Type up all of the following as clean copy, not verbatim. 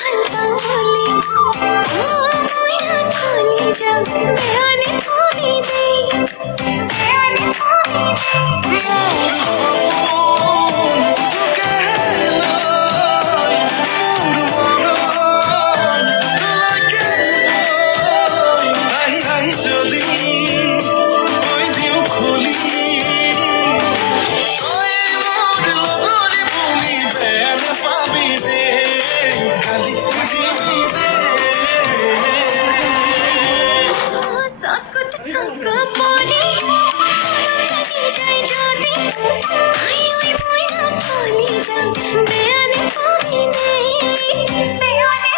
হালকা বলি ও ময়না খলি যা বেয়ানে আমি দেই বেয়ানে আমি সাকুত সাকা পরে লাগি যায় যদি আই ওই ময়না খলি যা বেয়ানে আমি দেই বেয়ানে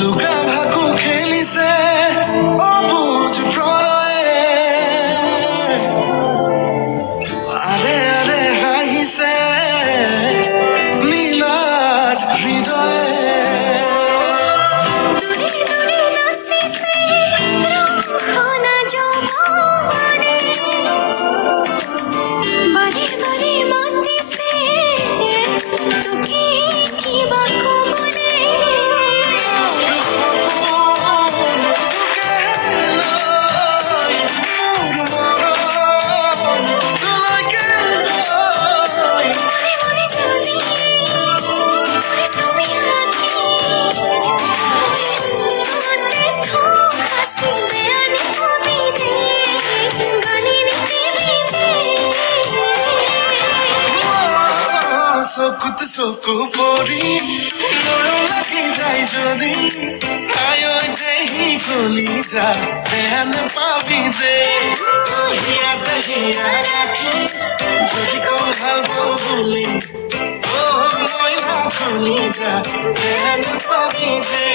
লুকা ভাকু খেলিছে অবুজ প্ৰলয়ে আৰে আৰে হাঁহিছে নীলাজ হৃদয়ে দূরে দূরে নাচিছে রংখনা যৌবনে বারে বারে মাতিছে তোকে কিবা কবনে মনে মনে যদি তোরে ছবি আঁকি দেখো হাসি বেয়ানে আমি দেই গানের টিভিতে চকুত চকু পৰি মৰম লাগি যায় যদি আই ঐ দেহি গলি যা বেয়া নাপাবি যে হিয়াতে হিয়া ৰাখি যদি কওঁ ভাল পাওঁ বুলি অ ময়না খলি যা বেয়া নাপাবি যে